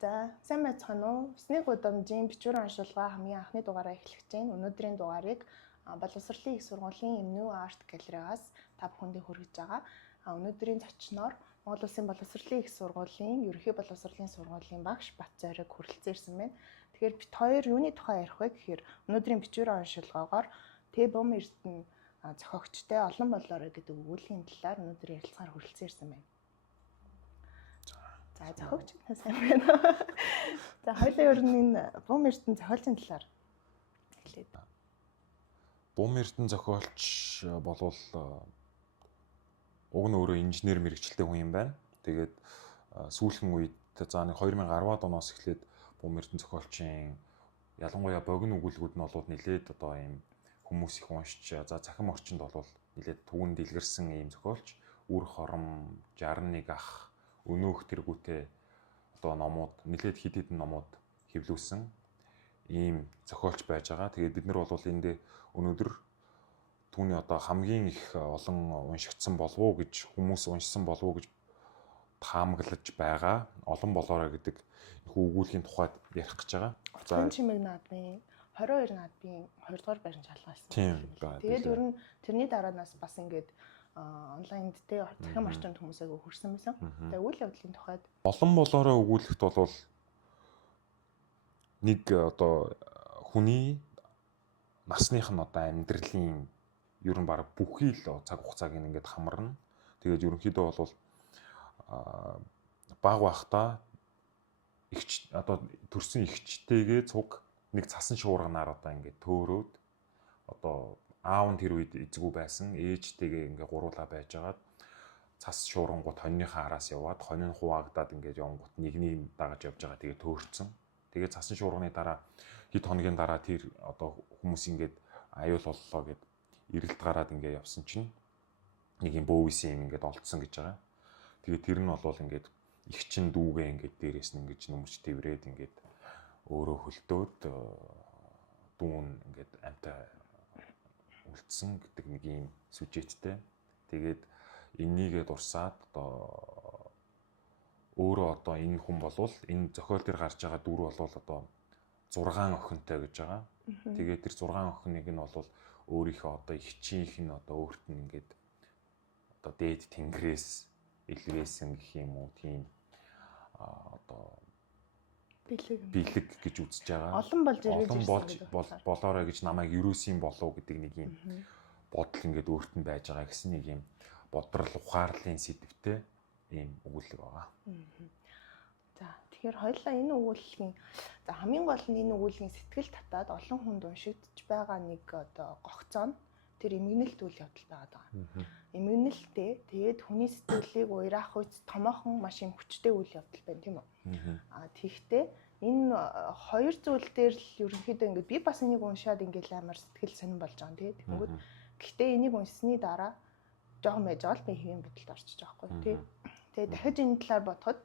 За, сайн байцгаана уу? Эсний гудамжийн бичвэрийн уншилгаа хамгийн анхны дугаараа эхлэж байна. Өнөөдрийн дугаарыг боловсролын их сургуулийн Эмнүү арт галерейгаас та бүхэндээ хүргэж байгаа. Өнөөдрийн зочноор Монгол Улсын боловсролын их сургуулийн ерөнхий боловсролын сургуулийн багш Батзойрог хүрэлцэн ирсэн байна. Тэгэхээр бит хоёр юуны тухай ярих вэ гэхээр өнөөдрийн бичвэрийн уншилгаагаар Бом Эрдэнэ зохиогчтой олон болоорой гэдэг өгүүллийн талаар өнөөдөр ярилцахаар хүрэлцэн ирсэн байна. За, зохиогч сайн байна. За, хоёулаа ер нь энэ Бом Эрдэнэ зохиолчийн талаар хэлээд. Бом Эрдэнэ зохиолч болвол уг нь өөрөө инженер мэрэгчлээ хүн юм байна. Тэгээд сүүлхэн үед за нэг 2010-ад оноос эхлээд Бом Эрдэнэ зохиолчийн ялангуяа богино өгүүлбэрүүд нь бол нэлээд одоо ийм хүмүүс их уншиж за цахим орчинд бол нэлээд түвэн дэлгэрсэн ийм зохиолч үр хором 61 ах өнөөх тэргүүтээ одоо номууд нэлээд хэд хэдэн номууд хэвлүүлсэн ийм зохиолч байж байгаа. Тэгээд бид нар бол эндээ өнөөдөр түүний одоо хамгийн их олон уншигдсан болов уу гэж хүмүүс уншсан болов уу гэж таамаглаж байгаа олон болоорой гэдэг их өгүүлхийн тухайд ярих гэж байгаа. За чимэг наадмын 22 наадмын 2 дугаар байранд шалгаалсан. Тийм. Тэгээд ер нь тэрний дараанаас бас ингээд онлайнд тэ цахим орчинд хүмүүсээ хүрсэн байсан. Тэгээ үйл явдлын тухайд олон болоорой өгүүлэхт бол нэг одоо хүний насных нь одоо амьдралын ер нь баг бүхий л цаг хугацааг ингээд хамарна. Тэгээд ерөнхийдөө бол баг байхдаа ихч одоо төрсэн ихчтэйгээ цуг нэг цасан шуурганаар одоо ингээд төөрөөд одоо аав нь тэр үед эзгүй байсан ээжтэйгээ ингээд гуруулаа байжгаад цас шуургангууд хоньныхаа араас яваад хонь нь хуваагдаад ингээд явгот нэгний дагаж явж байгаа тэгээ төөрцөн. Тэгээ цасан шуурганы дараа хэд хоногийн дараа тэр одоо хүмүүс ингээд аюул боллоо гэд эрэлт гараад ингээд явсан чинь нэг юм бөөвис юм ингээд олдсон гэж байгаа. Тэгээ тэр нь бол ингээд их чин дүүгээ ингээд дээрээс нь ингээд нүмж тэврээд ингээд өөрөө хөлтөөд дүүн ингээд амтай үлдсэн гэдэг нэг юм сүжеттэй. Тэгээд энийгээ дурсаад одоо өөрөө одоо энэ хүн болвол энэ зохиол дээр гарч байгаа дүр болвол одоо 6 охинтой гэж байгаа. Тэгээд тэр 6 охиныг нь бол өөрийнхөө одоо ихчийнх нь одоо өөрт нь ингээд одоо дээд тэнгэрээс илгээсэн гэх юм уу тийм одоо бэлэг гэж үзэж байгаа. Олон болж ирж болоорой гэж намайг юусэн болов гэдэг нэг юм бодол ингээд өөрт нь байж байгаа гэсэн нэг юм бодрол ухаарлын сэдвтэй ийм өгүүлэг байгаа. За тэгэхээр хоёулаа энэ өгүүлгийн за хамгийн гол нь энэ өгүүлгийн сэтгэл татаад олон хүнд уншигдж байгаа нэг одоо гогцоо нь тэр эмгэнэлт үйл явдал байгаа. Эмгэнэлтээ тэгээд хүний сэтгэлийг уяраах үед томоохон маш юм хүчтэй үйл явдал байна тийм үү? Тэгэхдээ энэ хоёр зүйл дээр л ерөнхийдөө ингээд би бас энийг уншаад ингээд амар сэтгэл сонирн болж байгаа тийм. Тэгвэл гэхдээ энийг уншсны дараа жоохон байж байгаа л би хэвэн бодолд орчиж байгаа хгүй тий. Тэгээ дахиж энэ талаар бодоход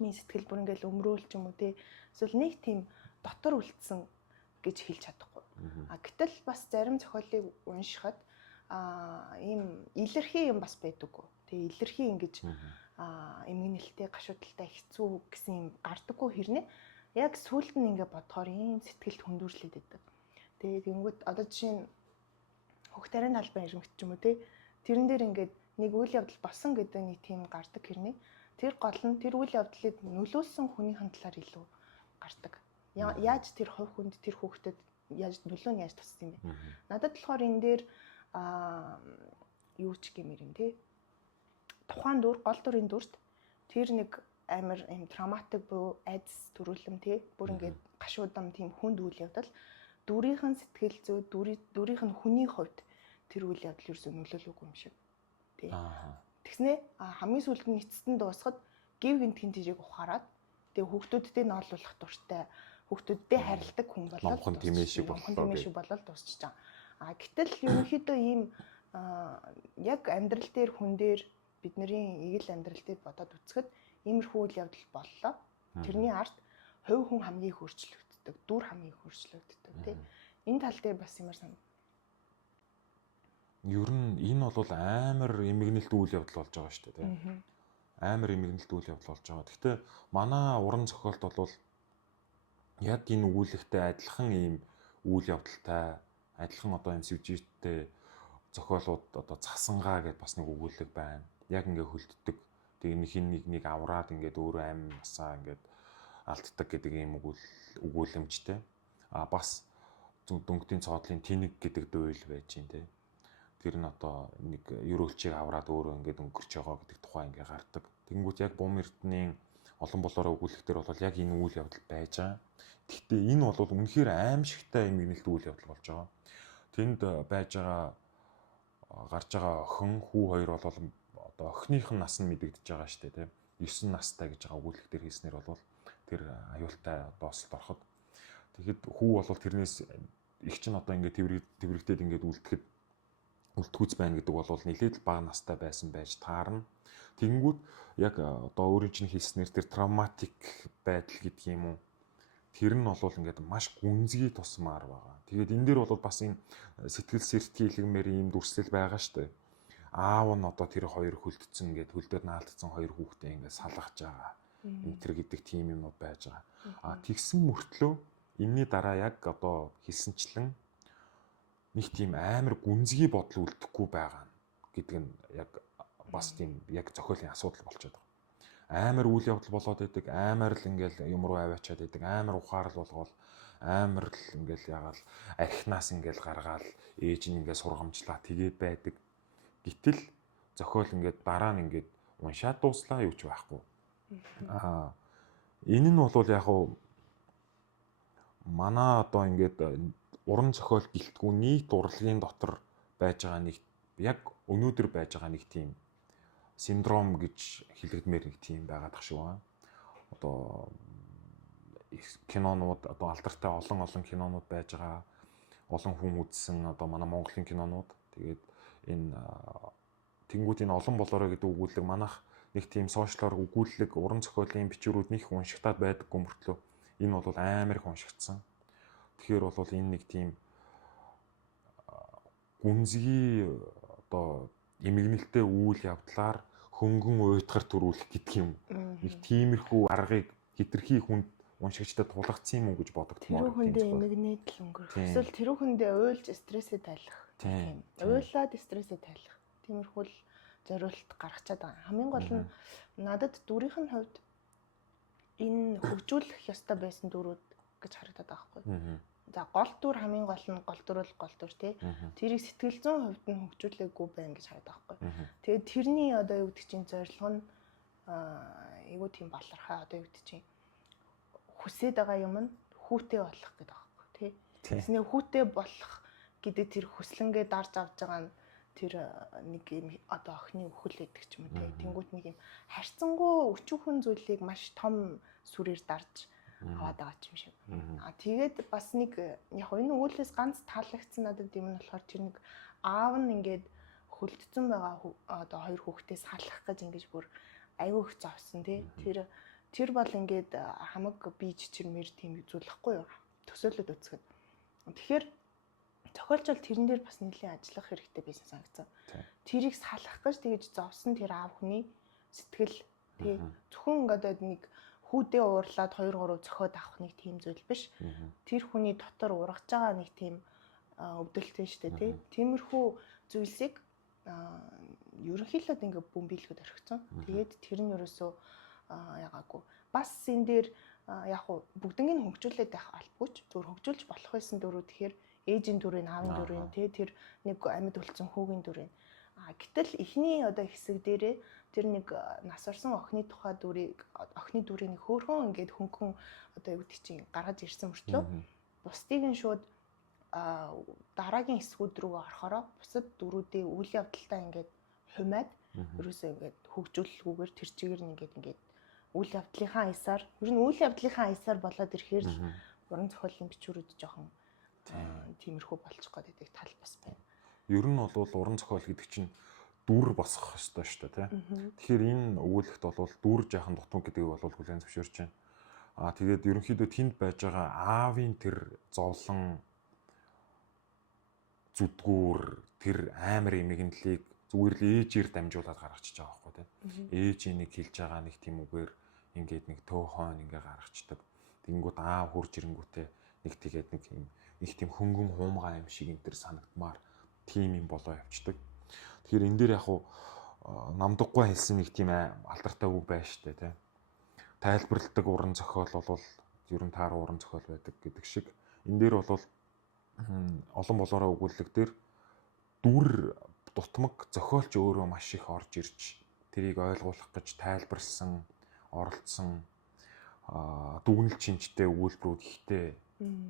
миний сэтгэл бүр ингээл өмрөөл ч юм уу тий. Эсвэл нэг тийм дотор үлдсэн гэж хэлж чадахгүй. Гэтэл бас зарим зохиолыг уншихад ийм илэрхий юм бас байдаггүй. Тэгээ илэрхий ингэж эмгэнэлтэй гашуудалтай хэцүү гэсэн юм гардаггүй хэрнээ яг сүулт нь ингээ бодохоор ийм сэтгэлд хөндүүрлээд байдаг. Тэгээ гингүүт одоо жишээ нь хөгтөрийн албан ирмэгт ч юм уу тий. Тэрэн дээр ингээд нэг үйл явдал болсон гэдэг нэг тийм гардаг хэрнээ тэр гол нь тэр үйл явдлыг нөлөөлсөн хүний хандлаар илүү гардаг. Яаж тэр хувь хүнд тэр хүүхдэд яаж нөлөө нь яаж туссан юм бэ? Надад болохоор энэ дээр юу ч гэмээр юм те. Тухайн дүр гол дүрийн дүрт тэр нэг амар юм травматик буюу айдас төрүүлэм те. Бүр ингээд гашуудам тийм хүнд үйл явдал дүрийнхэн сэтгэл зүй дүрийнх нь хүний хувьд тэр үйл явдал ерөөсөө нөлөөлөөгүй юм шиг. Тий. Тэгснээ хамгийн сүүлд нь эцэст нь дуусахад гів гинтгийн жижиг ухаарад тэгээ хүүхдүүдтэй нь оолуулах дуртай хүүхдүүдтэй харилдаг хүн болоод номхон тимээ шиг болоод дуусчих жаа. Гэтэл ерөнхийдөө ийм яг амьдрал дээр хүн дээр бидний эгэл амьдрал дээр бодоод үзэхэд иймэрхүү үйл явдал боллоо. Тэрний ард хувь хүн хамгийн их өөрчлөгддөг, дүр хамгийн их өөрчлөгддөг тий. Энэ тал дээр бас юмар сан. Ер нь энэ бол амар эмгэнэлт үйл явдал болж байгаа шүү дээ тий. амар эмгэнэлт үйл явдал болж байгаа. Гэхдээ манай уран зохиолт бол яг энэ өгүүлэгтэй адилхан ийм үйл явдалтай, адилхан одоо юм сюжеттэй зохиолууд одоо цасангаа гэдээ бас нэг өгүүлэг байна. Яг ингээ хөлддөг. Тэгээ нэг авраад ингээд өөрөө амь насаа ингээд алддаг гэдэг ийм өгүүлэмжтэй. Бас дөнгөтийн цоодлын тэнэг гэдэг дуйл байж гин тэ. Тэр нь одоо нэг ерөөлчийг авраад өөрөө ингээд өнгөрч байгаа гэдэг тухай ингээ гардаг. Тэнгүүт яг Бум Эрдэнийн олон болоороо өгүүлэхтэр бол яг энэ үйл явдал байж байгаа. Гэхдээ энэ бол үнэхээр аимшигтай эмгэнэлт үйл явдал болж байгаа. Тэнд байж байгаа гарч байгаа охин хүү хоёр бол одоо охиных нь нас нь мэдэгдэж байгаа шүү дээ, тийм 9 настай гэж байгаа өгүүлэлтээр хийснээр бол тэр аюултай одоо осолд ороход тэгэхэд хүү бол тэрнээс их ч нь одоо ингээд тэврэгдээд ингээд үлдгүүц байна гэдэг бол нэлээд л бага настай байсан байж таарна. Тэгэнгүүт яг одоо өөрийн чинь хэлснээр тэр травматик байдал гэдэг юм уу, тэр нь бол ингээд маш гүнзгий тусмаар байгаа. Тэгээд энэ дээр бол бас энэ сэтгэл сэртгийлгмээр ийм дүрслэл байгаа шүү дээ. Аав нь одоо тэр хоёр хөлдсөн ингээд хөлдөд наалтсан хоёр хүүхдээ ингээд салгаж байгаа. Энэ тэр гэдэг тийм юмнууд байж байгаа. Тэгсэн мөртлөө энэний дараа яг одоо хэлсэнчлэн нэг тийм амар гүнзгий бодол үлдэхгүй байгаа гэдэг нь яг бас тийм яг зохиолын асуудал болчиход байгаа. Амар үйл явдал болоод идэг, амар л ингээл юм руу аваачаад идэг, амар ухаарл болгоол, амар л ингээл ягаал архинаас ингээл гаргаал ээж нь ингээд сургамжлаа тэгээд байдаг. Гэтэл зохиол ингээд дараа нь ингээд уншаад дууслаа юу ч байхгүй. Энэ нь бол яг уу манай одоо ингээд уран зохиол гэлтгүү нийт урлагийн дотор байж байгаа нэг яг өнөөдөр байж байгаа нэг тийм синдром гэж хэлэгдмээр нэг тийм байгаад тах шиг байна. Одоо кинонууд одоо алдартай олон кинонууд байж байгаа. Олон хүн үзсэн одоо манай Монголын кинонууд. Тэгээд энэ тэнгуут энэ олон болоорой гэдэг өгүүлэг манайх нэг тийм сошиалор өгүүлэг уран зохиолын бичвэрүүд нэг уншигтаад байдаггүй мөртлөө энэ бол амар их уншигдсан. Тэгэхээр бол энэ нэг тийм гүнзгий одоо эмгэнэлтэй үйл явдлаар хөнгөн уйтгар төрүүлэх гэдэг юм. Нэг тиймэрхүү аргыг хитрхи хүнд уншигчдад тулгацсан юм уу гэж бодогдмоор. Тэр хүндээ эмгэнээд л өнгөрөх. Эсвэл тэр хүндээ уйлж стрессээ тайлах. Тийм. Уйлаад стрессээ тайлах. Тиймэрхүү л зориулт гаргачаад байгаа. Хамгийн гол нь надад дүрийнх нь хувьд энэ хөгжүүлэх ёстой байсан дүрүүд гэж харагдаад байгаа байхгүй. За гол дүр хамгийн гол нь гол дүр бол гол дүр тий. Тэрийг сэтгэл зүйн хувьд нь хөгжүүлээгүй байна гэж харагдаад байгаа байхгүй. Тэгээд тэрний одоо юу гэдэг чинь зорилго нь айгуу тийм балархаа одоо юу гэдэг чинь хүсээд байгаа юм нь хүүтэй болох гэдэг байгаа байхгүй тий. Тэснээ хүүтэй болох гэдэг тэр хүслэнгээ дарж авч байгаа нь тэр нэг юм одоо охины өхөл гэдэг ч юм уу тий. Тэнгүүт нэг юм харьцангуй өчүүхэн зүйлийг маш том сүрээр дарж аваад байгаа юм шиг. Тэгээд бас нэг яг энэ өгүүлээс ганц таалагдсан надад юм нь болохоор тэр нэг аав нь ингээд хөлдсөн байгаа одоо хоёр хүүхдээ салах гэж ингэж бүр айгүй их зовсон тий. Тэр бол ингээд хамаг бие чичирмэр тийм зүйлэхгүй юу. Төсөөлөд үзэхэд. Тэгэхээр зохиолч бол тэрэн дээр бас нэлийн ажиллах хэрэгтэй байсан санагдсан. Тэрийг салах гэж тэгж зовсон тэр аав хүний сэтгэл тий. Зөвхөн ингээд нэг хүүдээ уурлаад 2-3 зөхиод авах нэг тийм зүйл биш. Тэр хүний дотор ургаж байгаа нэг тийм өвдөлттэй шүү дээ тий. Тиймэрхүү зүйлсийг ерөнхийдөө ингээд бөмбөлгөд орхисон. Тэгээд тэр нь ерөөсөө ягаагүй. Бас энэ дээр яг бүгднийг хөгжүүлээд байх албагүй ч зөв хөгжүүлж болох байсан дөрөв тэгэхээр ээжийн дүрийн, аавын дүрийн тий тэр нэг амьд үлдсэн хүүгийн дүрийн. Гэтэл эхний одоо хэсэг дээрээ тэр нэг нас орсон охины тухай охины дүрийн хөөрхөн ингээд хөнгөн одоо юу гэдэг чинь гаргаж ирсэн мөртлөө бусдыг нь шууд дараагийн хэсгүүд рүү орохороо бусад дүрүүдийн үйл явдалтай ингээд хумаад ерөөсөө ингээд хөгжүүлэлгүйгээр тэр чигээр нь ингээд үйл явдлынхаа аясаар ер нь үйл явдлынхаа аясаар болоод ирэхээр л уран зохиолын бичвэрүүд жоохон тиймэрхүү болчих гээд байдаг тал бас байна. Ер нь бол уран зохиол гэдэг чинь дүр босгох ёстой шүү дээ тий. Тэгэхээр энэ өгүүлэгт бол дүр жаахан дутмаг гэдгийг бол хүлээн зөвшөөрч байна. Тэгээд ерөнхийдөө тэнд байж байгаа аавын тэр зовлон зүдгүүр тэр амар эмгэнлийг зүгээр л ээжээр дамжуулаад гаргачихж байгаа байхгүй тий. Ээж энийг хэлж байгаа нэг тийм үгээр ингээд нэг төө хойно ингээ гаргацдаг. Тэнгүүд аав хурж ирэнгүүтээ нэг тэгээд нэг тийм хөнгөн хуумгаа юм шиг энэ төр санагдмаар тийм юм болоо явцдаг. Тэгэхээр энэ дээр яг хуу намдаггүй хэлсэн нэг тийм алдартай үг байна штэ тий. Тайлбарладаг уран зохиол бол ер нь таар уран зохиол байдаг гэдэг шиг энэ дээр бол олон болоороо өгүүлэг дээр дүр дутмаг зохиолч өөрөө маш их орж ирж тэрийг ойлгуулах гэж тайлбарлсан, оролцсон дүгнэлт шинжтэй өгүүлбэрүүд ихтэй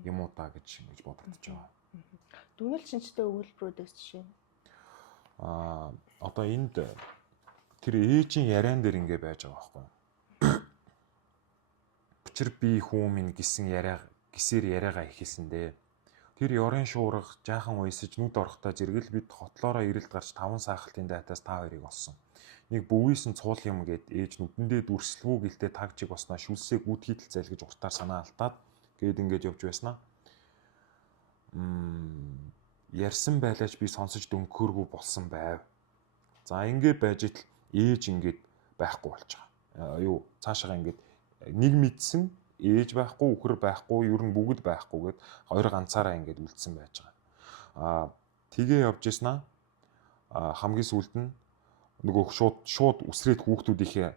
юм уу та гэж ингэж бодогдож байгаа. Дүгнэлт шинжтэй өгүүлбэрүүдээс жишээ. Одоо энд тэр ээжийн яриан дээр ингэ байж байгаа байхгүй. Учир би хүн минь гисэн гисээр яриагаа ихэлсэндээ тэр ёрын шуурга жаахан уйсаж нүд орохдоо зэрэгэл бид хотлоороо ирэлт гарч 5 сахалтын дайтаас та хоёрыг олсон. Нэг бөвөөсөн цуул юм гээд ээж нүдэндээ дүрслэхүү гэлтэй таг чиг босноо шүлсээ гүдхийдэл зайлгэж уртаар санаа алдаад гээд ингэж явж байснаа. Ярьсан байлаач би сонсож дөнгөхөөргүй болсон байв. За ингэ байж итл ээж ингэж байхгүй болж байгаа. Юу цаашаа ингэж нэг мэдсэн ээж байхгүй, үхэр байхгүй, ер нь бүгд байхгүй гэд хоёр ганцаараа ингэж үлдсэн байж байгаа. Тэгээ явж яснаа. Хамгийн сүүлд нь нөгөө шууд үсрээд хүүхдүүдийнхээ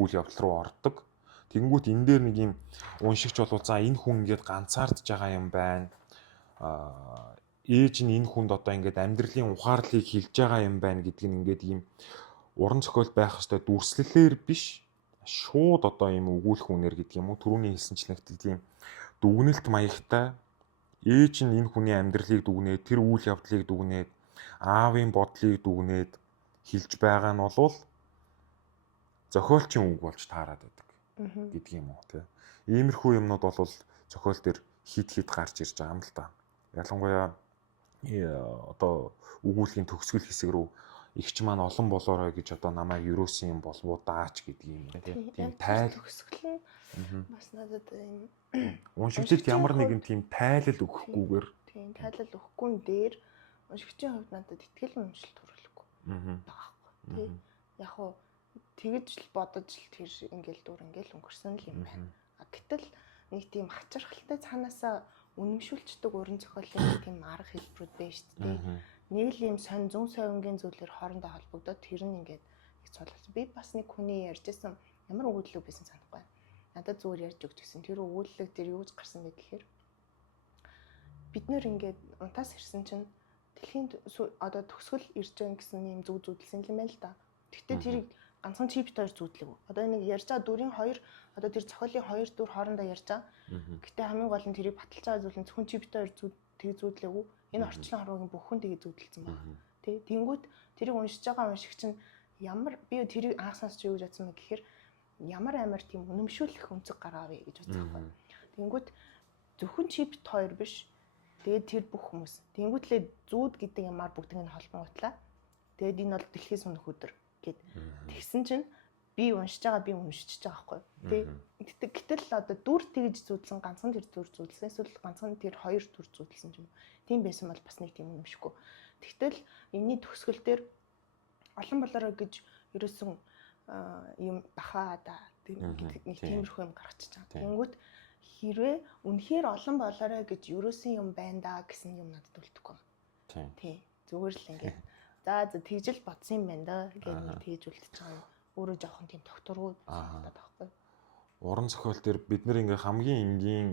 үйл явдал руу ордог. Тэгэнгүүт энэ дээр нэг юм уншигч болов за энэ хүн ингэж ганцаардж байгаа юм байна. Ээж нь энэ хүнд одоо ингэж амьдралын ухаарлыг хилж байгаа юм байна гэдг нь ингэж ийм уран зохиол байх ёстой дүрслэлээр биш. Шууд одоо ийм өгүүлэх үнээр гэдэг юм уу түрүүний хэлсэнчлэн тийм дүгнэлт маягтай ээж нь энэ хүний амьдралыг дүгнээд тэр үйл явдлыг дүгнээд аавын бодлыг дүгнээд хэлж байгаа нь бол зохиолчийн үг болж таарад байдаг гэдэг юм уу тий. Иймэрхүү юмнууд бол зохиол төр хит гарч ирж байгаа юм л та. Ялангуяа одоо өгүүлгийн төгсгөл хэсэг рүү игч маань олон болоорой гэж одоо намайг юусэн юм болов даач гэдэг юм тийм тайл төгсгөл нь бас надад энэ уншигчд ямар нэгэн тийм тайлал өгөхгүйгээр тийм тайлал өгөхгүй нь дээр уншигчийн хувьд надад итгэл үнэмшил төрүүлэхгүй байхгүй тийм яг хуу тэгж л бодож л тэр ингээл дүр ингээл өнгөрсөн л юм байна. Гэтэл нэг тийм хачирхалтай цаанаасаа үнэмшүүлчдэг уран зохиолын тийм арга хэлбэрүүд байна шүү дээ. Нэг л юм сонь зүүн совингийн зүйлээр хоорондоо холбогдоод тэр нь ингээд их цолгоц. Би бас нэг хүний ярьжсэн ямар өгүүлэг байсан санахгүй байна. Надад зүгээр ярьж өгч гисэн. Тэр өгүүлэг тэр юу гэж гарсан бэ гэхээр бид нэр ингээд унтаас ирсэн чинь дэлхийн одоо төгсгөл ирж байгаа гэсэн юм зүг зүудэлсэн юм байна л да. Гэхдээ тэрийг ганцхан чипт хоёр зүудлэг. Одоо нэг ярьж байгаа дүрийн хоёр одоо тэр зохиолын хоёр дүр хоорондоо ярьж байгаа. Гэхдээ хамгийн гол нь тэрийг баталж байгаа зүйл нь зөвхөн чипт хоёр тэг зүудлээгүү. Энэ орчлон хорвогийн бүхэн тэгээ зүудэлсэн байна. Тэ тэнгүүт тэрийг уншиж байгаа уншигч нь ямар би тэрийг анхснаас ч юу гэж бодсон бэ гэхээр ямар амар тийм үнэмшүүлэх өнцөг гаргаавэ гэж бодсон байхгүй. Тэнгүүт зөвхөн чипт хоёр биш. Тэгээд тэр бүх хүмүүс. Тэнгүүтлээ зүүд гэдэг юмар бүгдийг нь холбоотлаа. Тэгээд энэ бол дэлхийс өмнөх өдөр гэд тэгсэн чинь би уншиж байгаа би уншиж байгаа байхгүй. Гэтэл одоо дүр тэгж зүудсэн ганцхан тэр дүр зүудсэн эсвэл ганцхан тэр хоёр дүр зүудсэн юм. Тийм байсан бол бас нэг тийм үнэмшгүй. Тэгтэл энэний төгсгөл дээр олон болоорой гэж ерөөсөн юм бахаа да нэг тиймэрхүү юм гаргачихж байгаа. Тэнгүүт хэрвээ үнэхээр олон болоорой гэж ерөөсөн юм байна да гэсэн юм надад үлдэхгүй байна. Тийм. Зүгээр л ингээд за тэгж л бодсон юм байна да гэж нэг тэгж үлдчихэж байгаа. Өөрөө жоохон тийм докторгүй санагдаад байхгүй. Уран зохиол дээр бид нэр ингээ хамгийн энгийн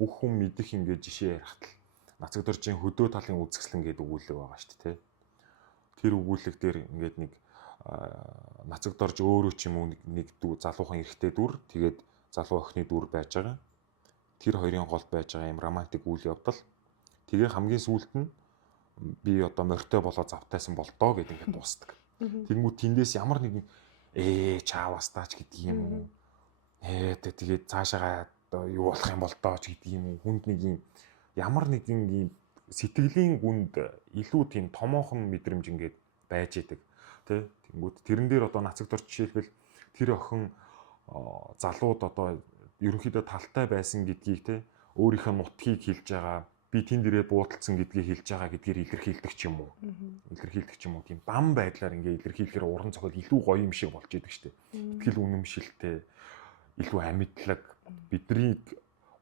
бүх хүн мэдих ингээ жишээ ярихад л Нацаг доржийн хөдөө талын үзэсгэлэн гэдэг өгүүлэг байгаа шүү дээ. Тэр өгүүлэг дээр ингээд нэг Нацаг дорж өөрөө ч юм уу нэг залуухан эрэгтэй дүр тэгээд залуу охины дүр байж байгаа. Тэр хоёрын гол байж байгаа юм романтик үйл явдал. Тэгээ хамгийн сүүлд нь би одоо морьтой болоод завтайсан болдоо гэдэг ингээд дуусдаг. Тэнгүүд тэндээс ямар нэгэн чаавас таач гэдэг юм уу. Тэгээд цаашаа одоо юу болох юм бол доо ч гэдэг юм уу. Хүнд нэг юм ямар нэгэн юм сэтгэлийн гүнд илүү тийм томоохон мэдрэмж ингээд байж идэг. Тэ тэнгүүд тэрэн дээр одоо Нацаг дорж жишээлбэл тэр охин залууд одоо ерөнхийдөө талтай байсан гэдгийг те өөрийнхөө нутгийг хэлж байгаа. би тэнд ирээд буудалцсан гэдгийг хэлж байгаа гэдгээр илэрхийлдэг ч юм уу. Илэрхийлдэг ч юм уу. Тийм бам байдлаар ингээ илэрхийлэхээр уран зохиол илүү гоё юм шиг болж идэг штеп. Итгэл үнэмшилтэй, илүү амьдлаг, биднийг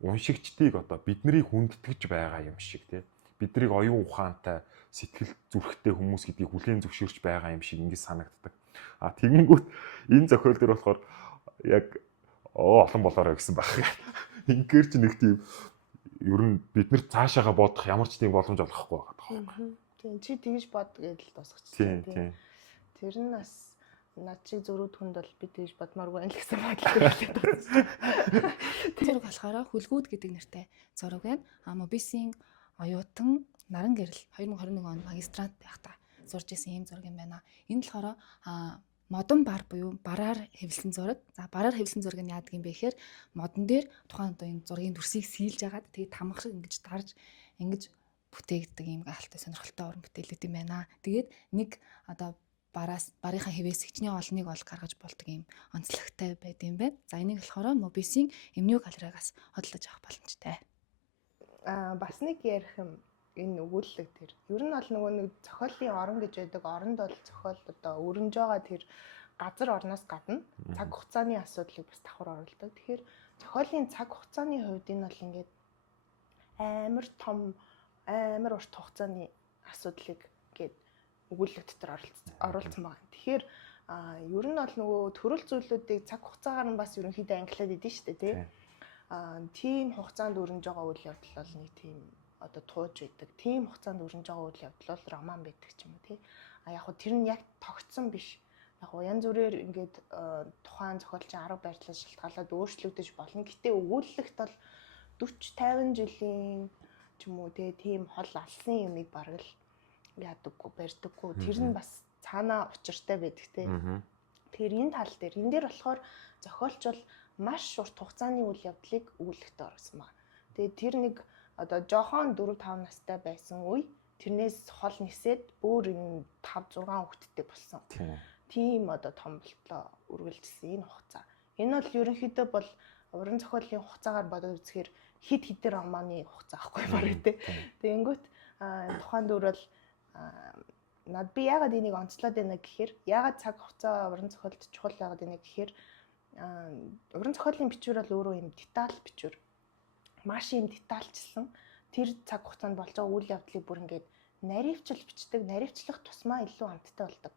уншигчдыг одоо биднийг хүндэтгэж байгаа юм шиг тий. Биднийг оюун ухаантай, сэтгэл зүрхтэй хүмүүс гэдгийг хүлээн зөвшөөрч байгаа юм шиг ингэ санагддаг. А тэгэнгүүт энэ зохиол дээр болохоор яг олон болоорой гэсэн баг. Ингээр ч нэг тийм ер нь бид нар цаашаага бодох ямар ч тийм боломж олохгүй байгаа. Тийм чи тэгж бод гэдэл тусгачихсан тийм. Тэр нь бас над чи зөрүүд хүнд бол би тэгж бодмооргүй юм л гэсэн бодлоо хэлээд байна. Тэр болохоор Хүлгүүд гэдэг нэртэй зураг байна. Мобисийн оюутан Наран гэрэл 2021 онд магистрант байхдаа зурж исэн ийм зураг юм байна. Энэ болохоор модон бар буюу бараар хэвлсэн зураг. За бараар хэвлсэн зураг нь яадаг юм бэ гэхээр модон дээр тухайн одоо энэ зургийн дүрсийг сийлж агаад тэгээд тамхаг ингэж дарж ингэж бүтээгддэг ийм гайхалтай сонирхолтой уран бүтээлүүд юм байна. Тэгээд нэг одоо барынхаа хэвээс хичнээн олныг ол гаргаж болдог юм онцлогтой байд юм байна. За энийг болохоор Мобисийн эмнүү галерейгаас хөдөлж авах боломжтой. Бас нэг ярих юм энэ өгүүлэлэг тэр. Ер нь бол нөгөө нэг зохиолын орон гэж байдаг. Оронд бол зохиол одоо өрнөж байгаа тэр газар орноос гадна цаг хугацааны асуудлыг бас давхар оруулдаг. Тэгэхээр зохиолын цаг хугацааны хувьд энэ бол ингээд амар урт хугацааны асуудлыг гээд өгүүлэлт дотор оруулсан байна. Тэгэхээр ер нь бол нөгөө төрөл зүйлүүдийг цаг хугацаагаар нь бас ерөнхийдөө ангилаад идэв шүү дээ тий. Тийм хугацаанд өрнөж байгаа үйл явдал бол нэг тийм одоо тууж байдаг. Тийм хугацаанд өрнөж байгаа үйл явдал бол роман байдаг ч юм уу тий. Яг хөө тэр нь яг тогтсон биш. Яг хөө янз бүрээр ингээд тухайн зохиолчийн арга барилаас шалтгаалаад өөрчлөгдөж болно. Гэтэ өгүүлэлт бол 40-50 жилийн ч юм уу тийм хол алсан юмыг бараг л яадаггүй барьдаггүй. Тэр нь бас цаанаа учиртай байдаг тий. Тэгэхээр энэ тал дээр энэ дээр болохоор зохиолч бол маш урт хугацааны үйл явдлыг өгүүлэлтэд оруулсан байна. Тэгээд тэр нэг одоо жохон 4-5 настай байсан үе тэрнээс хол нисээд бүр энэ 5-6 хүүхэдтэй болсон. Тийм одоо том болтлоо үргэлжилсэн энэ хугацаа. Энэ бол ерөнхийдөө бол уран зохиолын хугацаагаар бодоод үзэхээр хид хидээр романы хугацаа ахгүй бараг тий. Тэгэнгүүт тухайн дүр бол над би яагаад энийг онцлоод байна гэхээр яагаад цаг хугацаа уран зохиолд чухал байгаад байна гэхээр уран зохиолын бичвэр бол өөрөө юм деталь бичвэр. Маш юм детальчилсан. Тэр цаг хугацаанд болж байгаа үйл явдлыг бүр ингээд наривчл бичдэг. Наривчлах тусмаа илүү амттай болдог.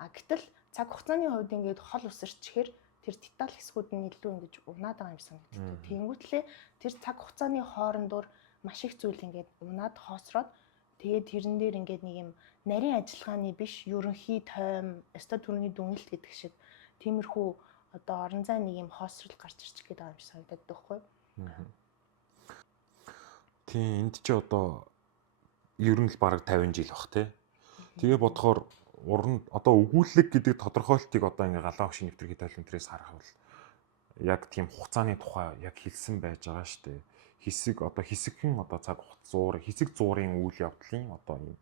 Гэтэл цаг хугацааны хувьд ингээд хол усарчихэр тэр деталь хэсгүүд нь илүү ингэж унаад байгаа юм санагддаг. Тэнгүүтлээ тэр цаг хугацааны хоорондоор маш их зүйл ингээд унаад хоосроод тэгээд тэрэн дээр ингээд нэг юм нарийн ажиллагааны биш ерөнхий тойм, өстой төрний дүнэлт гэдэг шиг тиймэрхүү одоо орон зай нэг юм хоосрол гарч ирчих гээд байгаа юм шиг санагдаад байхгүй юу? Тийм энд чи одоо ер нь л бараг 50 жил бах тий. Тэгээ бодохоор уран одоо өгүүлэг гэдэг тодорхойлтыг одоо ингээ галаа хөшийн нэвтрэх тайлбарээс харах бол яг тийм хугацааны тухай яг хэлсэн байж байгаа шүү дээ. Хэсэгхэн одоо цаг хугацаа хэсэг зуурын үйл явдлын одоо юм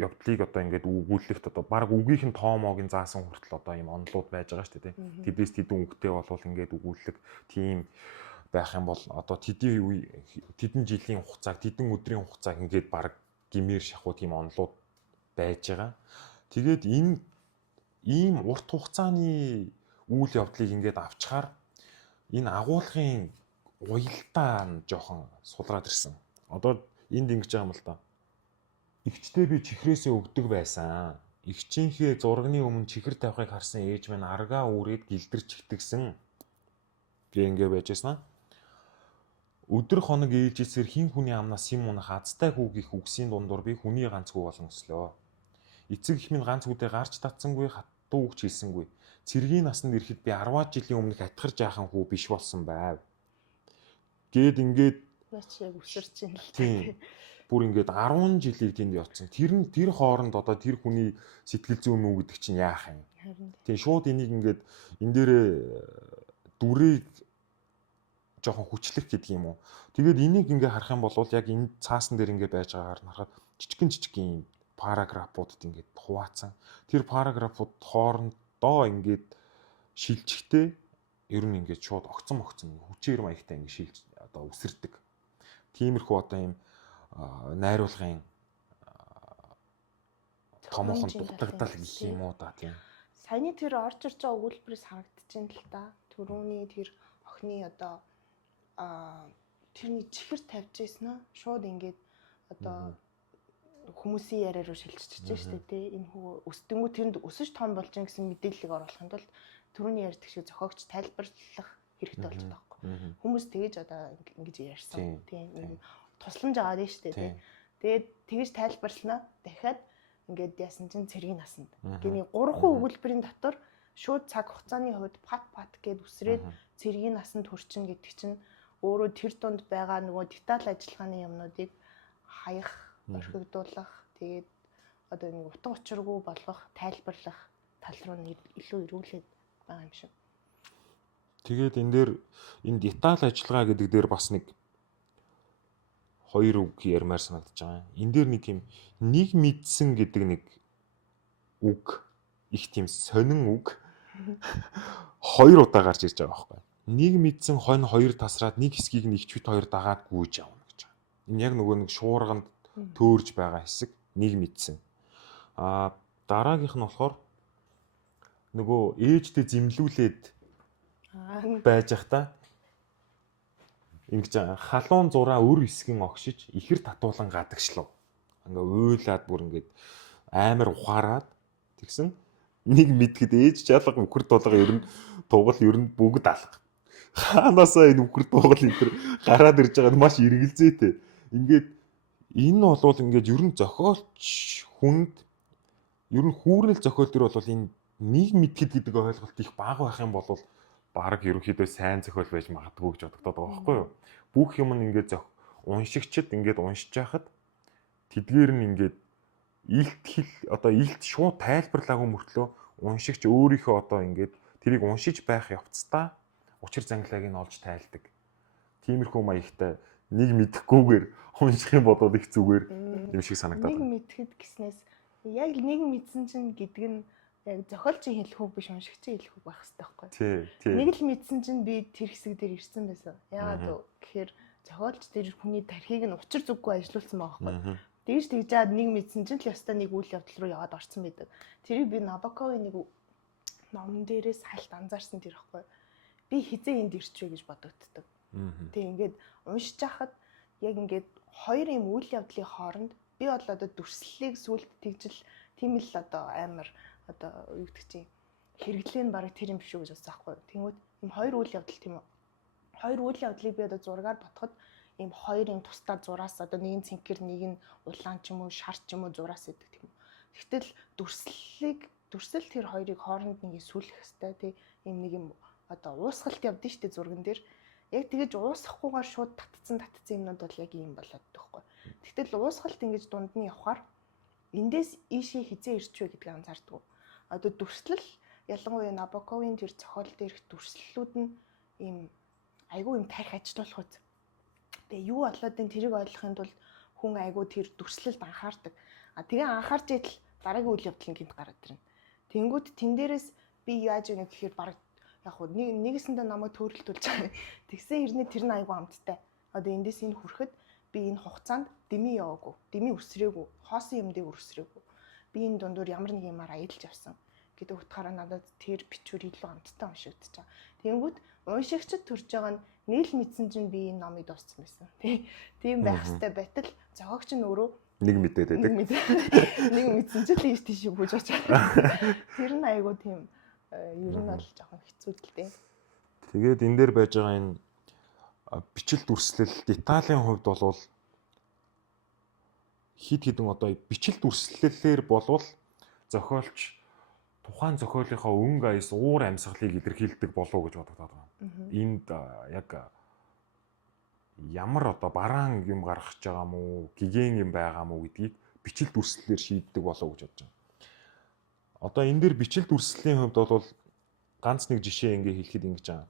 явдлыг одоо ингээд өгүүлэлт одоо баг үгийнхэн тоомоогийн заасан хүртэл одоо юм онлууд байж байгаа шүү дээ. Тэдээс тэдэн үгтэй болвол ингээд өгүүлэлт тийм байх юм бол одоо тэдэн жилийн хугацааг тэдэн өдрийн хугацааг ингээд баг гимээр шахуу тийм онлууд байж байгаа. Тэгээд энэ ийм урт хугацааны үйл явдлыг ингээд авчгаар энэ агуулгын уялдаа нь жоохон сулраад ирсэн. Одоо энд ингэж байгаа юм л да. Игчтэй би чихрээсээ өгдөг байсан. Игчийнхээ зурагны өмнө чихэр тавихыг харсан ээж минь аргаа үрээд гэлдэрч итгэсэн. Ингээ байж яснаа. Өдөр хоног ээлжисээр хин хүний амнаас юм унах азтай хүүгийнх үгсийн дундуур би хүний ганц хүү болон өслөө. Эцэг их минь ганц үдээ гарч татсангүй хатуу үгч хийсэнгүй. Цэргийн насанд ирэхэд би 10 жилийн өмнөх атгар жаахан хүү биш болсон байв. Гээд ингээд яг өсөрч юм л тийм. Бүр ингээд 10 жилийг тэнд явцсан. Тэр хооронд одоо тэр хүний сэтгэл зүйн үү гэдэг чинь яах юм. Тийм шууд энийг ингээд энэ дээрээ дүрийг жоохон хүчлэх гэдэг юм уу. Тэгээд энийг ингээ харах юм бол яг энэ цаасан дээр ингээ байж байгаагаар нь харахад жижигэн параграфуудад ингээ хуваацсан. Тэр параграфууд хоорондоо ингээ шилжихтэй ер нь ингээ шууд огцон хүчээр маягтай ингээ шилж одоо үсэрдэг. Тиймэрхүү одоо ийм найруулгын томоохон дутагдал гэх юм уу да тийм. Саяны тэр орж ирж байгаа өгүүлбэрээс харагдчихээн л та. Төрөүний тэр охины одоо тэрний чихэр тавьж ийсэн нь шууд ингээд одоо хүмүүсийн яриа руу шилжчихэж штэ тий. Энэ хүү өсдөнгүү тэрэнд өсөж том болж гин гэсэн мэдээллийг оруулахын тулд төрөүний ярьдаг шиг зохиогч тайлбарлах хэрэгтэй болж байгаа байхгүй. Хүмүүс тэгэж одоо ингэж ярьсан тий. Нэг тусламж аваад нь штэ тий. Тэгээд тэгэж тайлбарлснаа дахиад ингээд яасан чинь цэргийн насанд. Гэний 3 өгүүлбэрийн дотор шууд цаг хугацааны хувьд пат гэд үсрээд цэргийн насанд хүрчин гэдэг чинь өөрөө тэр дунд байгаа нөгөө деталь ажиллагааны юмнуудыг хаях, орхигдуулах, тэгээд одоо нэг утга учиргүй болгох, тайлбарлах тал руу илүү эрүүлээд байгаа юм шиг. Тэгээд энэ дээр энэ деталь ажиллагаа гэдэг дээр бас нэг хоёр үг ярмаар санагдаж байгаа. Энэ дээр нэг мэдсэн гэдэг нэг үг, их тийм сонин үг хоёр удаа гарч ирж байгаа байхгүй. Нэг мэдсэн хонь хоёр тасраад нэг хэсгийг нь ичвэт хоёр дагаад гүйж явна гэж байгаа. Энэ яг нөгөө нэг шуурганд төөрж байгаа хэсэг нэг мэдсэн. Дараагийнх нь болохоор нөгөө ээжтэй зэмлүүлээд байж захта ингэж халуун зураа өр хэсгийн огшиж ихэр татуулан гадагшлав. Ингээ уйлаад бүр ингээд амар ухаарад тэгсэн нэг мэдгэд ээж чалга үхэр дуулга ер нь тугал ер нь бүгд алга. Хаанасаа энэ үхэр дуулга энэ гараад ирж байгаа нь маш эргэлзээтэй. Ингээд энэ болвол ингээд ер нь зохиолч хүнд ер нь хүүрнэл зохиол төр бол энэ нэг мэдгэд гэдэг ойлголт их бага байх юм бол баг ерөнхийдөө сайн зохиол байж магадгүй гэж бодогдоод байгаа байхгүй юу? Бүх юм нь ингээд уншигчд ингээд уншиж байхад тэдгээр нь ингээд илт шууд тайлбарлаагүй мөртлөө уншигч өөрийнхөө одоо ингээд тэрийг уншиж байх явцдаа учир зангилааг нь олж тайлдаг. Тиймэрхүү маягтай нэг мэдэхгүйгээр унших юм бол их зүгээр юм шиг санагдаад байна. Нэг мэдхэд гэснээс яг нэг мэдсэн чинь гэдэг нь яг зохиолчийн хэлэх үг биш уншигчийн хэлэх үг байх хэрэгтэй байхгүй. Тий. Нэг л мэдсэн чинь би тэр хэсэг дээр ирсэн байсан. Яагаад гэхээр зохиолч тэр хүний тархийг нь учир зүггүй ажилуулсан байгаа байхгүй. Тэгж жаад нэг мэдсэн чинь л ёстой нэг үйл явдал руу яваад орсон байдаг. Тэрийг би Набоковын нэг номон дээрээс хальт анзаарсан тэр байхгүй. Би хизээ энд ирчвэ гэж бодогддог. Тэг ингээд уншиж хахад яг ингээд хоёр юм үйл явдлын хооронд би бол одоо дүрслэлийг сүлд тэгжил тийм л одоо амар одоо юу гэдэг чинь хэрэглээ нь бараг тэр юм биш үү гэж бодсон байхгүй. Тэнгүүд ийм хоёр үйл явдал тийм үү. Хоёр үйл явдлыг би одоо зургаар ботход ийм хоёр юм тусдаа зураас одоо нэг нь цэнхэр нэг нь улаан ч юм уу шар ч юм уу зураас идэг тийм үү. Гэтэл дүрсэл тэр хоёрыг хооронд нэг сүлэх хэвээр тий ийм нэг юм одоо уусгалт явдсан шүү дээ зурган дээр. Яг тэгэж уусахгүйгээр шууд татцсан юмнууд бол яг ийм болоод байгаа байхгүй. Тэгтэл уусгалт ингэж дунд нь явхаар эндээс ийшээ хизээ ирчвэ гэдгийг анзаардаг. Одоо дүрслэл ялангуяа Набоковын тэр зохиол дээрх дүрслэлүүд нь ийм айгүй юм тарих ажиллах үз. Тэгээ юу болоод энэ тэрийг ойлгохын тулд хүн айгүй тэр дүрслэлд анхаардаг. Тэгээ анхаарч идэл дараагийн үйл явдал нь гинт гараад ирнэ. Тэнгүүд тэн дээрээс би яаж өгнө гэхээр баг яг хуу нэгэсэндээ намайг төөрөлтүүлж байгаа. Тэгсэн хэрнээ тэр нь айгүй амттай. Одоо эндээс энэ хүрэхэд би энэ хугацаанд дэмий яваагүй, дэмий өсрөөгүй, хоосон юмдыг өсрөөгүй. Би энэ дундуур ямар нэг юмар аялж явсан гэдэг утгаараа надад тэр бичвэр илүү амттай уншигдаж байгаа. Тэнгүүд уншигчд төрж байгаа нь нэг л мэдсэн чинь би энэ номыг дууссан байсан. Тийм байх хэвээр байтал зохиогч нь өөрөө нэг мэдээд байдаг. Нэг мэдсэн чинь л тийш гүйж очиж байгаа. Тэр нь айгүй тийм ер нь бол жоохон хэцүү л дээ. Тэгээд энэ дээр байж байгаа энэ бичил дүрслэл деталийн хувьд болвол хид хідэн одоо бичил дүрслэлээр болвол зохиолч тухайн зохиолынхоо өнгө аяс уур амьсгалыг илэрхийлдэг болов уу гэж бодогдоод байна. Энд яг ямар одоо бараан юм гаргаж байгаа юм уу, гигэн юм байгаа юм уу гэдгийг бичил дүрслэлээр шийддэг болов уу гэж бодож байна. Одоо энэ дээр бичил дүрслэлийн хувьд бол ганц нэг жишээ ингээ хэлэхэд ингэж байгаа.